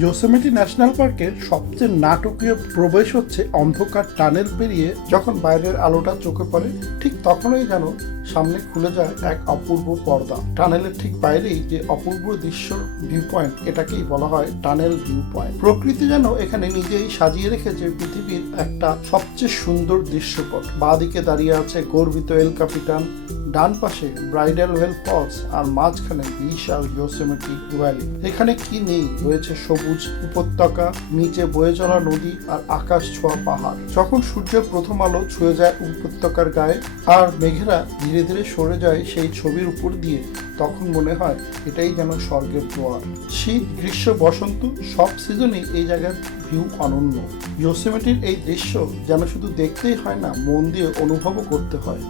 Yosemite national পার্কের সবচেয়ে নাটকীয় প্রবেশ হচ্ছে অন্ধকার টানেল পেরিয়ে যখন বাইরের আলোটা চোখে পড়ে, ঠিক তখনই যেন সামনে খুলে যায় এক অপূর্ব পর্দা। টানেলের ঠিক বাইরেই যে অপূর্ব দৃশ্য ভিউ পয়েন্ট এটাকেই বলা হয় টানেল ভিউ পয়েন্ট প্রকৃতি যেন এখানে নিজেই সাজিয়ে রেখেছে পৃথিবীর একটা সবচেয়ে সুন্দর দৃশ্যপট। বাঁদিকে দাঁড়িয়ে আছে গর্বিত এল কাপিটান ডান পাশে ব্রাইডাল ওয়েল ফলস আর মাঝখানে বিশাল ইয়োসেমিটি ভ্যালি। এখানে কি নেই? রয়েছে সবুজ উপত্যকা, নিচে বয়ে চলা নদী আর আকাশ ছোঁয়া পাহাড়। যখন সূর্যের প্রথম আলো ছুঁয়ে যায় উপত্যকার গায়ে আর মেঘেরা ধীরে ধীরে সরে যায় সেই ছবির উপর দিয়ে, তখন মনে হয় এটাই যেন স্বর্গের দোয়ার। শীত, গ্রীষ্ম, বসন্ত সব সিজনে এই জায়গার ভিউ অনন্য। ইয়োসেমিটির এই দৃশ্য যেন শুধু দেখতেই হয় না, মন দিয়ে অনুভবও করতে হয়।